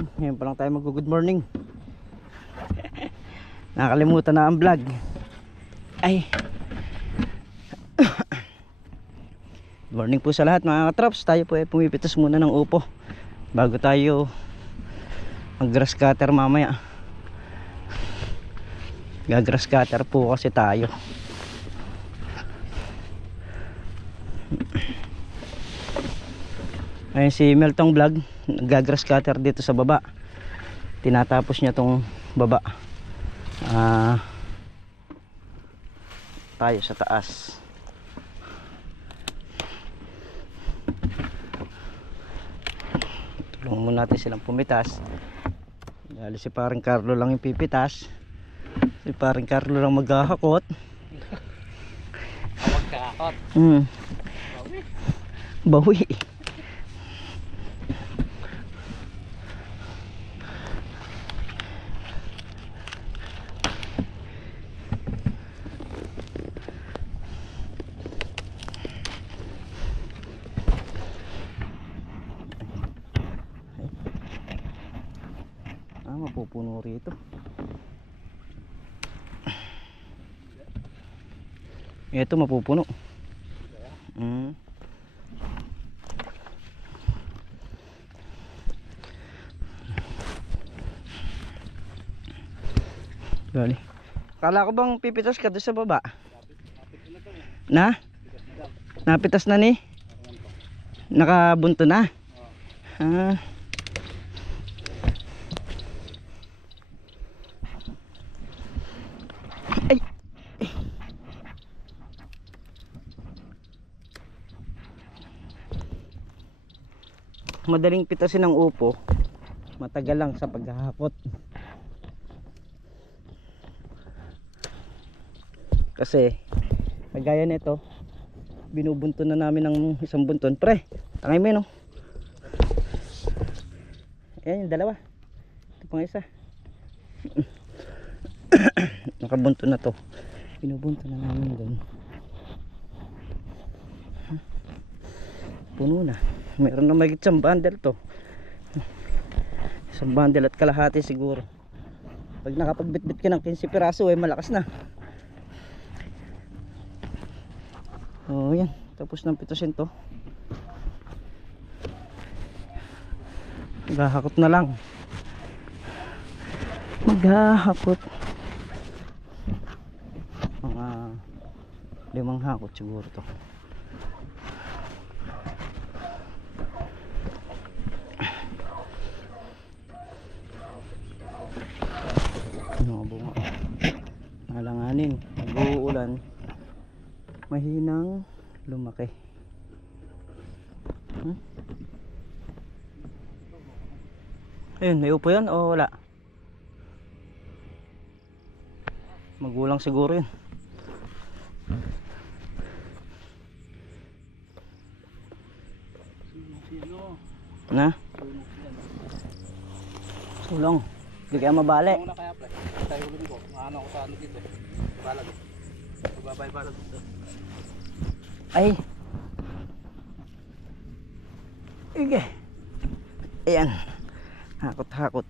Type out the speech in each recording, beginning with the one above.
Ngayon pa lang tayo mag-good morning. Nakalimutan na ang vlog. Ay. Good morning po sa lahat mga katrops. Tayo po ay pumipitas muna ng upo bago tayo mag-grass cutter mamaya. Gag-grass cutter po kasi tayo. Ayun si Meltong Vlog, nag-grass cutter dito sa baba. Tinatapos niya tong baba. Tayo sa taas. Tulungan muna natin silang pumitas. Dahil si paring Carlo lang yung pipitas. Si paring Carlo lang maghahakot. Magkakot. Bawi. Mapupuno rito. Ito mapupuno. Dali. Kala ko bang pipitas ka doon sa baba? Na? Napitas na ni? Nakabunto na? Ay. Madaling pitasin ng upo, matagal lang sa paghahakot. Kasi kagaya nito, binubunton na namin ng isang bunton. Pre, tangay mo yun, oh. Ayan yung dalawa. Ito pang isa. Nakabunto na to. Binubunto na namin doon. Puno na. Meron na magigit isang bundle to. Isang bundle at kalahati siguro. Pag nakapagbitbit ka ng 15 piraso ay malakas na. Oh yan. Tapos ng pitusin to. Maghahakot na lang. Maghahakot. Mga 5 hakot siguro to. Ano bunga? Nalanganin. Nag-uulan. Mahinang lumaki. Ayun, may upo yan o wala? Magulang siguro yun. Na? Sulong. Hindi kaya mabali. Ano na kaya pre? Tayo ulit ko. Ano ako sa ano dito? Balag. Babay balag dito. Ay. Ige. Ayan. Hakot-hakot.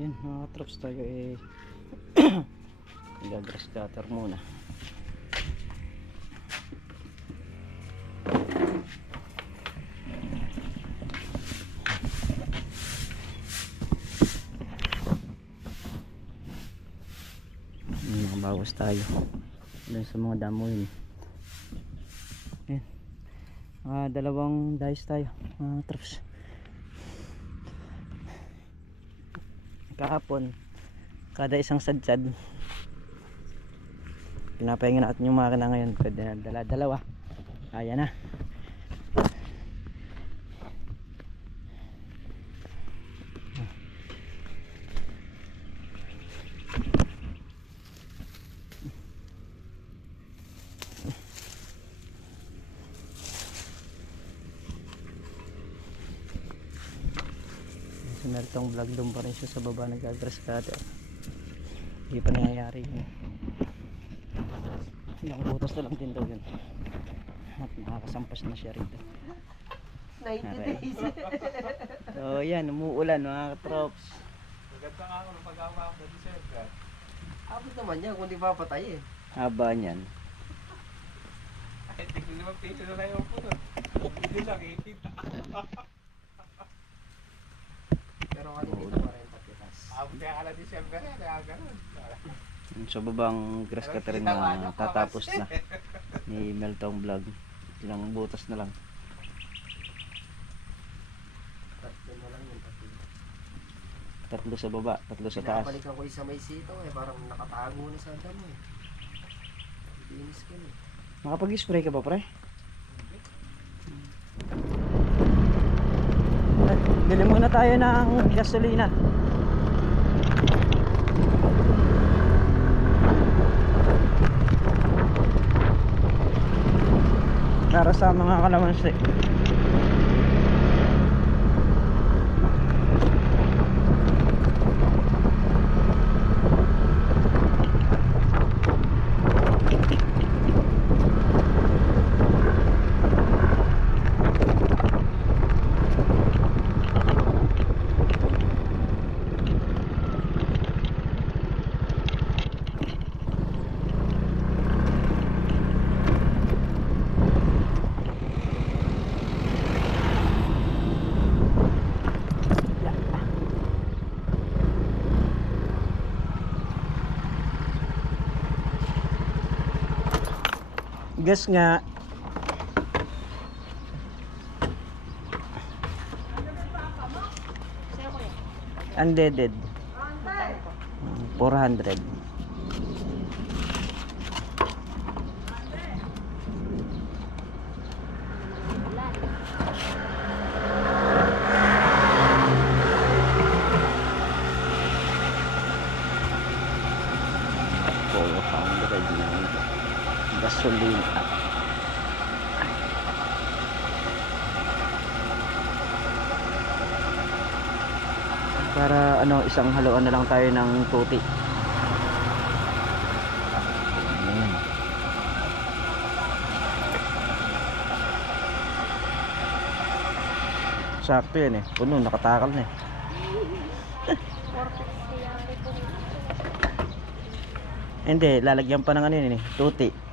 Yan mga traps, tayo eh gag-grass cutter muna. Bawas tayo dun sa mga damo yun. Yan. Dalawang dice tayo, traps. Kahapon kada isang sadsad. Pinapahinga natin yung makina ngayon, pwede na dala-dalawa. Ayan na. Si Meltong vlog doon pa rin siya sa baba, nag-grass cutter. Hindi pa nangyayari yun. Ilang butas na lang din daw yun. At nakakasampas na siya rito. 90 days. So yan, umuulan mga katrops. Maganda nga ako ng pag-awa ako sa December. Abot naman yan kung di papatay eh. Haba niyan. Ay, tignan naman piso na lang yung puno. Hindi lang ikita. Pero kanina dito 40 pitas. Abot kaya ka na December yan, kaya ganun. Sa babang grass cutter na tatapos na ni Meltong vlog. Ilang butas na lang. Tatlo na lang yung tatlo. Tatlo sa baba, tatlo sa taas. Pinapalikan ko yung sa may sitaw eh. Parang nakatago na sa damo eh. Linis ko eh. Nakapag-spray ka ba, pre? Bili muna tayo ng gasolina. Para sa mga kalamansi. Gas nga. Unleaded. 400. Gasolina. Para ano, isang haluan na lang tayo ng tuti. Ayan. Sakto yan eh. Puno, nakatakal na eh. Hindi, lalagyan pa ng ano yun eh, tuti.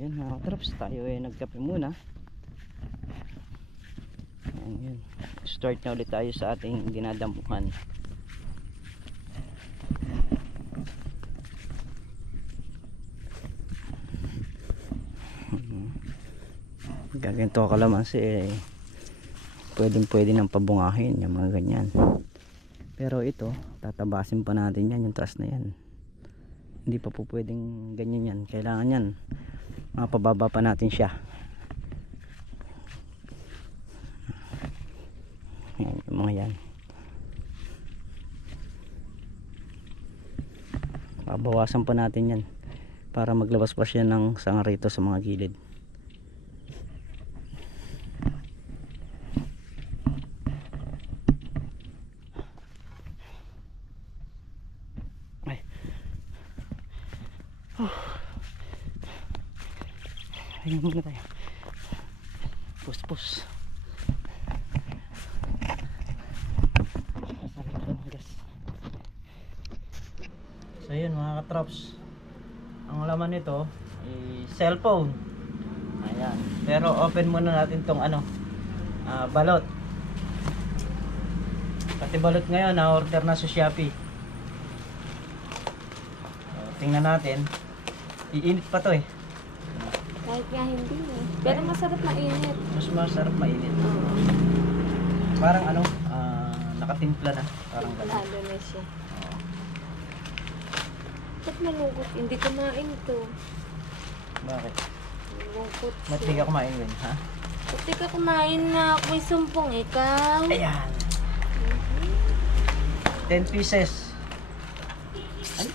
Ayan mga katrops, tayo ay nagkape muna. Ayan, yun. Start na ulit tayo sa ating dinadamuhan. Gaganto kalamansi eh, pwede nang pabungahin yung mga ganyan. Pero ito, tatabasin pa natin yan, yung trust na yan. Hindi pa po pwedeng ganyan yan. Kailangan yan mapababa pa natin siya. Yan, yung mga yan. Babawasan pa natin yan para maglabas pa siya ng sanga rito sa mga gilid. Ayun muna tayo. Pus. So yun mga katrops, ang laman nito ay cellphone. Ayan. Pero open muna natin tong balot. Pati balot ngayon na order na sa Shopee. So, tingnan natin. Iinit pa to eh. Kahit nga hindi eh. Pero masarap mainit. Mas masarap mainit. Oo. Parang nakatimpla na. Parang ganun. Lalo na siya. Ba't malungkot? Hindi kumain to. Bakit? Malungkot siya. Ba't di ka kumain yun, ha? Ba't di ka kumain na ako'y sumpong ikaw? Ayan. 10 pieces. Ano?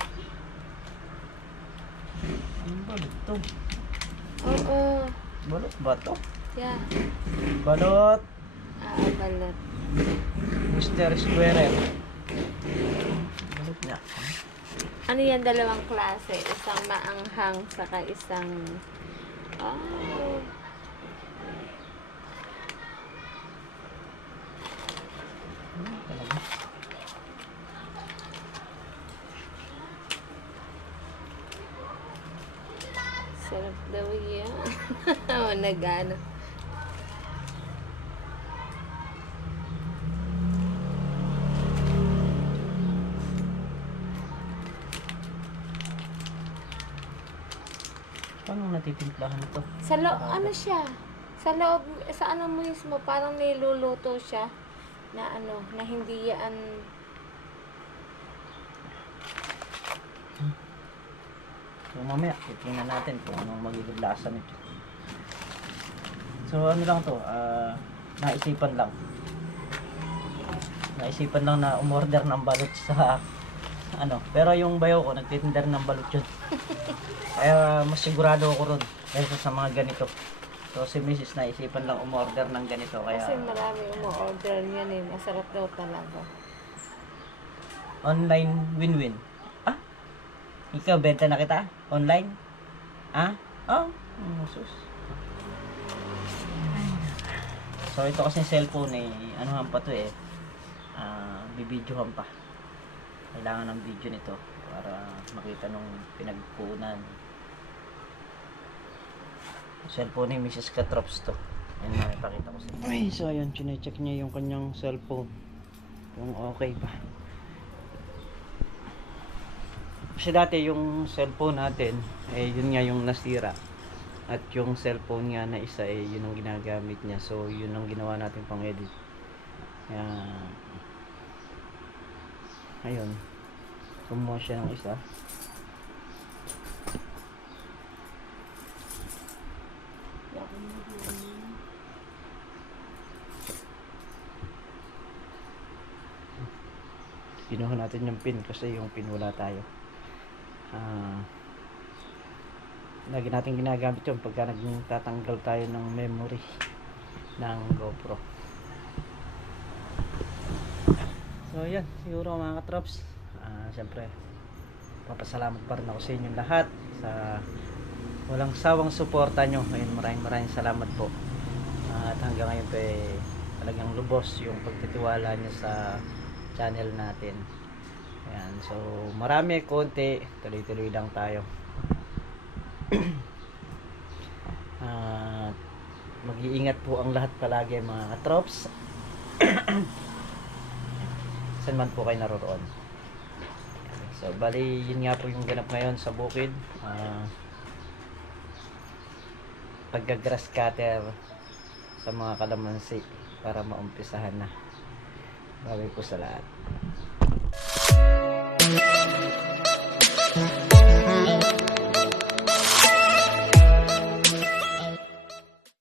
Anong balot to? Oo. Balot ba to? Yeah. Balot. Balat. Mr. Squirrel. Balot niya. Ano yan, dalawang klase? Isang maanghang, saka isang... Oh. Talaga. Sarap daw yan. O, nag-ano. Paano natitimplahan ito? Sa loob, ano siya? Sa loob, sa ano mo mismo, parang niluluto siya na na hindi yan. So mamaya, titingnan natin kung anong magiging lasa nito. So ano lang to, naisipan lang. Naisipan lang na umorder ng balot sa pero yung bayo ko nagtitinda rin ng balot yun. Kaya mas sigurado ako ron kaysa sa mga ganito. So si Mrs. naisipan lang umorder ng ganito kaya Kasi marami umu-order niyan eh. Masarap daw talaga. online win-win. Ah? Ikaw benta na kita? Online? Ah? Oh, sus. So ito kasi cellphone eh, anuhan pa to eh. Bibidyohan pa. Kailangan ng video nito para makita nung pinagpuunan. Cellphone ni Mrs. Katrops to. Ayun na, ipakita ko sa inyo. Ay, so ayun, chinecheck niya yung kanyang cellphone. Kung okay pa. Kasi dati yung cellphone natin, yun nga yung nasira. At yung cellphone nga na isa, yun ang ginagamit niya. So, yun ang ginawa natin pang edit. Ayun. Kumuha siya ng isa. Kinuha natin yung pin kasi yung pin wala tayo. Lagi natin ginagamit yun pagka nagtatanggal tayo ng memory ng GoPro. So yan, siguro mga katrops, siyempre papasalamat pa rin ako sa inyong lahat sa walang sawang suporta nyo. Ayun, maraming salamat po. At hanggang ngayon pa talagang lubos yung pagtitiwala nyo sa channel natin. Ayan, so marami, konti, tuloy-tuloy lang tayo. mag-iingat po ang lahat palagi mga katrops. Saan man po kayo naroroon. So bali yun nga po yung ganap ngayon sa bukid. Pagga-grass cutter sa mga kalamansi para maumpisahan na. Babay po sa lahat.